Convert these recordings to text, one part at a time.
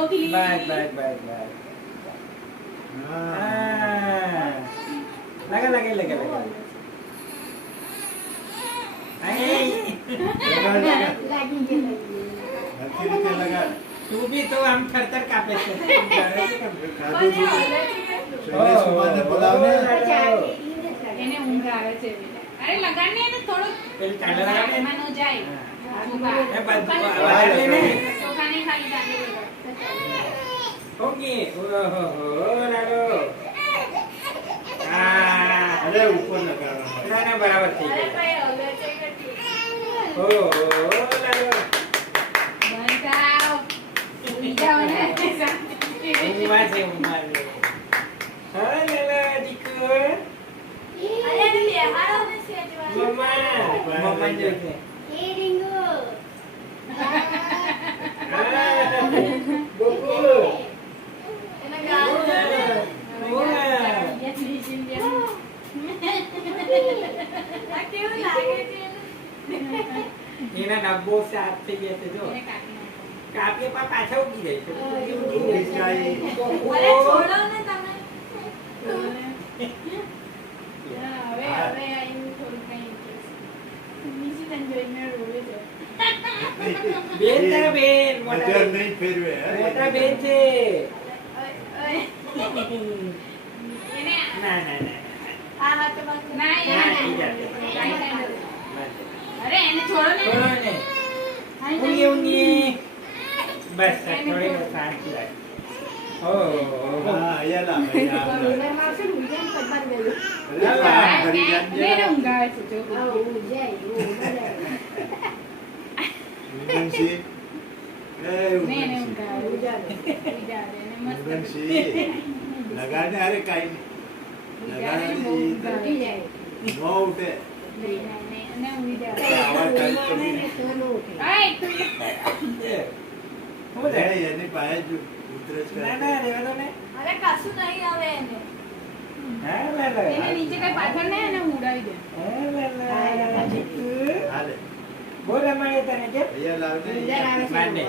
મોકલી. બસ. હા. લગા. લાગી અહીં. ગયું. હરખી રીતે લગાડ. તું બી તો આમ થરથર કાપે છે. ખાધું પીધું. શૈલેષ કુમારને બોલાવને. એને ઊંઘ આવે છે. અરે લગાડ ને એને થોડું પેલી ચાંદલા લગાડે. એમાં નો જાય. એ બધું લગાડે ને. ચોખાની ખાલી ચાંદી લગાડ. ઓકે. ઓહો લાડો. હા. અરે ઉપર લગાડવા. ના બરાબર થઈ અરે ગયું. ભાઈ હવે છે નથી. ઓહો લાડો. બંધાવ. ઊંઘી જાઓ ને. ઊંઘમાં છે. હા લાલા દીકો. અરે ને બેહાડો ને સેજવા. મમ્મા જોઈ. એ રિંગો. બોકુ. એના ગાલ. આ કેવું લાગે છે? એના નબ્બો સાફ થઈ ગયા છે જો. એને કાપી નાખો. કાપીએ પાછા ઉગી જાય છે. ઉગી જાય. અરે છોડો ને તમે. હવે આયું થોડું કઈ બીજી તને જોઈને રોવે છે. બેન તારા બેન નજર નહીં ફેરવે. મોટા બેન છે. એને ના. આ હાથ બંધ ના અરે એને છોડો ને. બોલો ને. ઊંઘી. બસ થોડી શાંતિ રાખ. હા, અહીંયા લાવ, અહીંયા લાવ. અરે કામ કરી એને જાજે. ઊંઘાવે છે જો. વિમનસિંહ. એ એને વિમનસિંહ. ઊંઘાવે. ઉજાડે એને મસ્ત. વિમનસિંહ. લગાડને. અરે કાંઈ નહીં. ઉજાડે બહુ ઊંઘાવે. ન ઉઠે. એને ઊંઘી જાય. આવા ટાઈપ તો બી. શું છે? એની પાસે જ ઉતરે છે. ના રેવા દો ને. અરે કશું નહીં આવે એને. હા લાલા. એને નીચે કઈ પાછળ નહીં એને ઉડાવી દે. હા લાલા. દીકુ. હાલે. બોલ અમારે તને કે અહીંયા લાવને. મારને.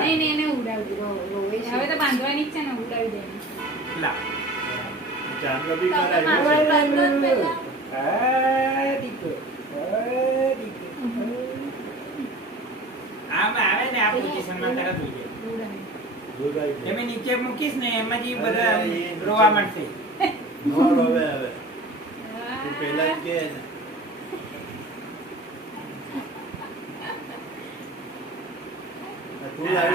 નહીં એને ઉડાવી દે. હવે તો બાંધવાની જ છે ને ઉડાવી દે. લા. ચાંદલો બી કરાય. હા દીકુ. આમ આવે ને આ પોઝિશનમાં તરત ઉઈ જાય. ઉડાવી. દૂર આવી જાય. એમે નીચે મૂકીશ ને એમાંથી બધા રોવા માંડશે. નો રોવે હવે. તું પહેલા જ કહે ને. તું લાવી